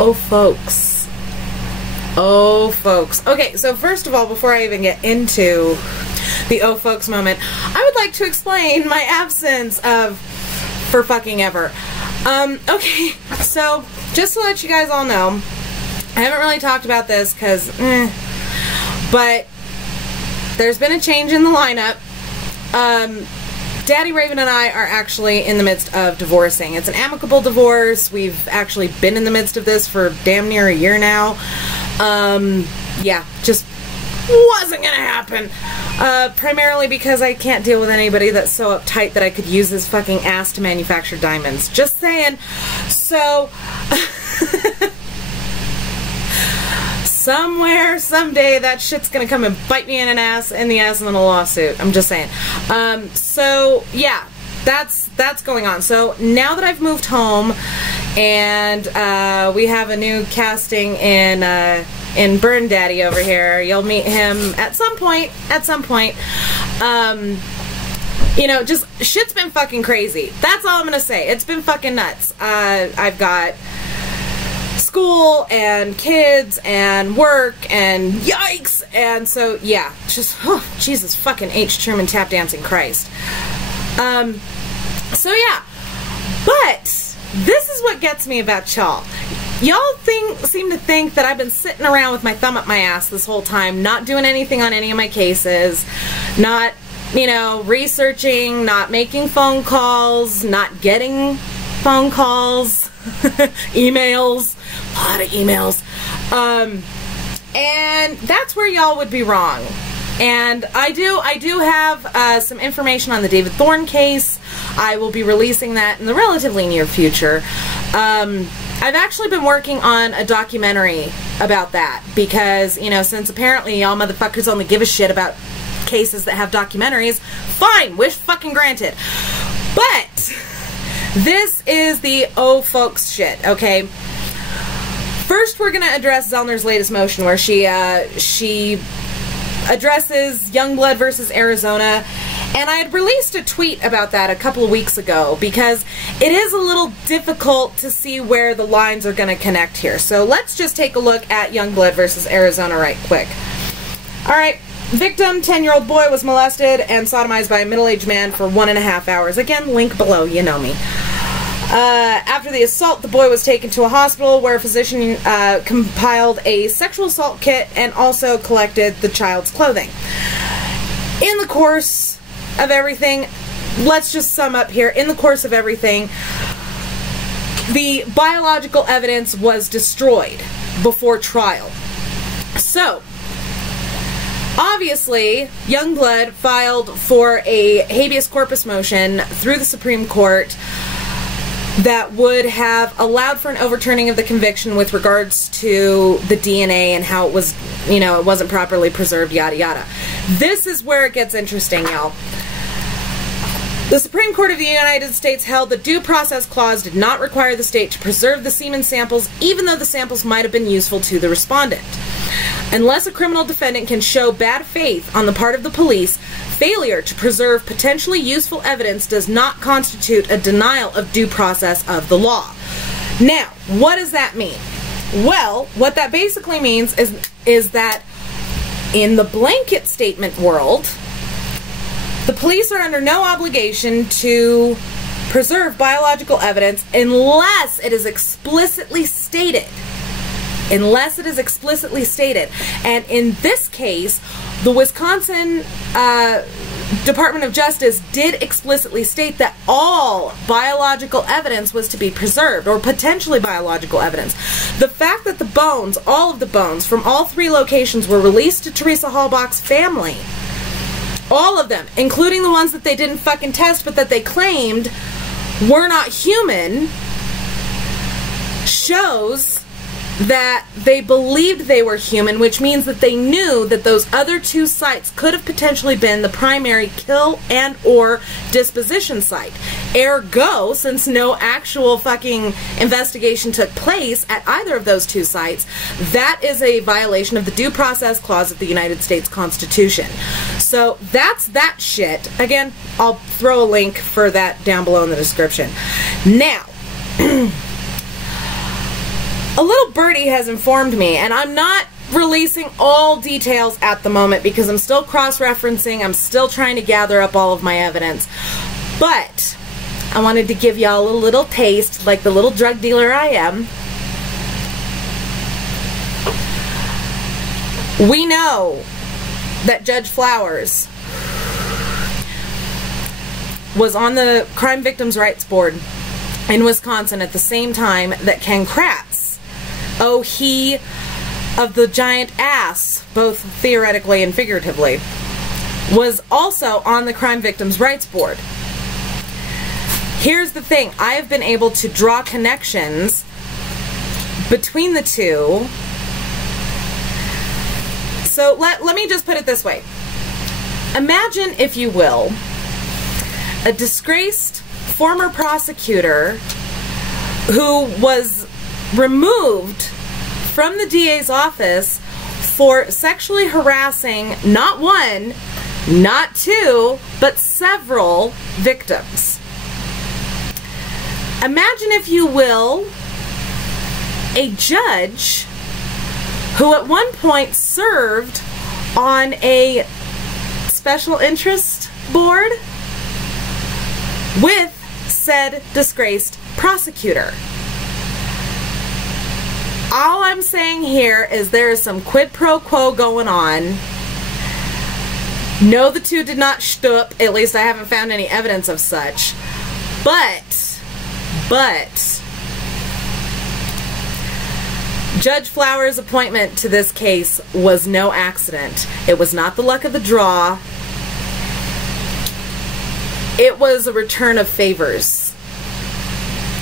Oh, folks. Oh, folks. Okay, so first of all, before I even get into the oh, folks moment, I would like to explain my absence of for fucking ever. Okay, so just to let you guys all know, I haven't really talked about this because, but there's been a change in the lineup. Daddy Raven and I are actually in the midst of divorcing. It's an amicable divorce. We've actually been in the midst of this for damn near a year now. Yeah, just wasn't gonna happen. Primarily because I can't deal with anybody that's so uptight that I could use his fucking ass to manufacture diamonds. Just saying. So, somewhere, someday, that shit's gonna come and bite me in the ass in a lawsuit. I'm just saying. So yeah, that's going on. So now that I've moved home, and we have a new casting in Burn Daddy over here. You'll meet him at some point. You know, just shit's been fucking crazy. That's all I'm gonna say. It's been fucking nuts. I've got school and kids and work and yikes, and so yeah, just Jesus fucking H. Truman tap dancing Christ. So yeah, but this is what gets me about y'all. Y'all seem to think that I've been sitting around with my thumb up my ass this whole time, not doing anything on any of my cases, not, you know, researching, not making phone calls, not getting phone calls, emails, a lot of emails, and that's where y'all would be wrong. And I do have some information on the David Thorne case. I will be releasing that in the relatively near future. I've actually been working on a documentary about that because, you know, since apparently y'all motherfuckers only give a shit about cases that have documentaries, fine, wish fucking granted. But this is the oh folks shit, okay? First, we're gonna address Zellner's latest motion where she addresses Youngblood versus Arizona, and I had released a tweet about that a couple of weeks ago because it is a little difficult to see where the lines are going to connect here. So let's just take a look at Youngblood versus Arizona right quick. Alright, victim, 10-year-old boy, was molested and sodomized by a middle-aged man for 1.5 hours. Again, link below, you know me. After the assault, the boy was taken to a hospital where a physician compiled a sexual assault kit and also collected the child's clothing. In the course of everything, let's just sum up here. In the course of everything, the biological evidence was destroyed before trial. So, obviously, Youngblood filed for a habeas corpus motion through the Supreme Court that would have allowed for an overturning of the conviction with regards to the DNA and how it was, you know, it wasn't properly preserved, yada yada. This is where it gets interesting, y'all. The Supreme Court of the United States held the Due Process Clause did not require the state to preserve the semen samples, even though the samples might have been useful to the respondent. Unless a criminal defendant can show bad faith on the part of the police, failure to preserve potentially useful evidence does not constitute a denial of due process of the law. Now, what does that mean? Well, what that basically means is that in the blanket statement world, the police are under no obligation to preserve biological evidence unless it is explicitly stated. Unless it is explicitly stated. And in this case, the Wisconsin Department of Justice did explicitly state that all biological evidence was to be preserved, or potentially biological evidence. The fact that the bones, all of the bones from all 3 locations were released to Teresa Halbach's family, all of them, including the ones that they didn't fucking test but that they claimed were not human, shows that they believed they were human, which means that they knew that those other 2 sites could have potentially been the primary kill and or disposition site. Ergo, since no actual fucking investigation took place at either of those 2 sites, that is a violation of the Due Process Clause of the United States Constitution. So that's that shit. Again, I'll throw a link for that down below in the description. Now, A little birdie has informed me, and I'm not releasing all details at the moment because I'm still cross-referencing, I'm still trying to gather up all of my evidence, but I wanted to give y'all a little taste, like the little drug dealer I am. We know that Judge Flowers was on the Crime Victims' Rights Board in Wisconsin at the same time that Ken Kratz, he of the giant ass, both theoretically and figuratively, was also on the Crime Victims' Rights Board. Here's the thing, I have been able to draw connections between the two. So let me just put it this way. Imagine, if you will, a disgraced former prosecutor who was removed from the DA's office for sexually harassing not one, not two, but several victims. Imagine, if you will, a judge who at one point served on a special interest board with said disgraced prosecutor. All I'm saying here is there is some quid pro quo going on. No, the two did not shtup. At least I haven't found any evidence of such. But Judge Flowers' appointment to this case was no accident. It was not the luck of the draw. It was a return of favors.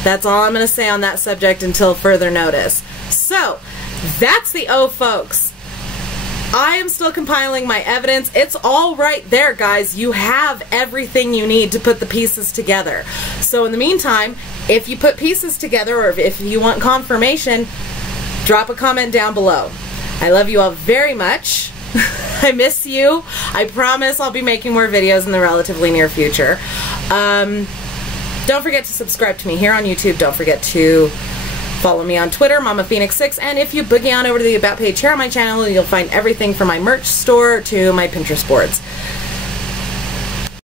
That's all I'm going to say on that subject until further notice. So, that's the folks. I am still compiling my evidence. It's all right there, guys. You have everything you need to put the pieces together. So in the meantime, if you put pieces together or if you want confirmation, drop a comment down below. I love you all very much. I miss you. I promise I'll be making more videos in the relatively near future. Don't forget to subscribe to me here on YouTube. Don't forget to follow me on Twitter, MamaPhoenix6, and if you boogie on over to the About page here on my channel, you'll find everything from my merch store to my Pinterest boards.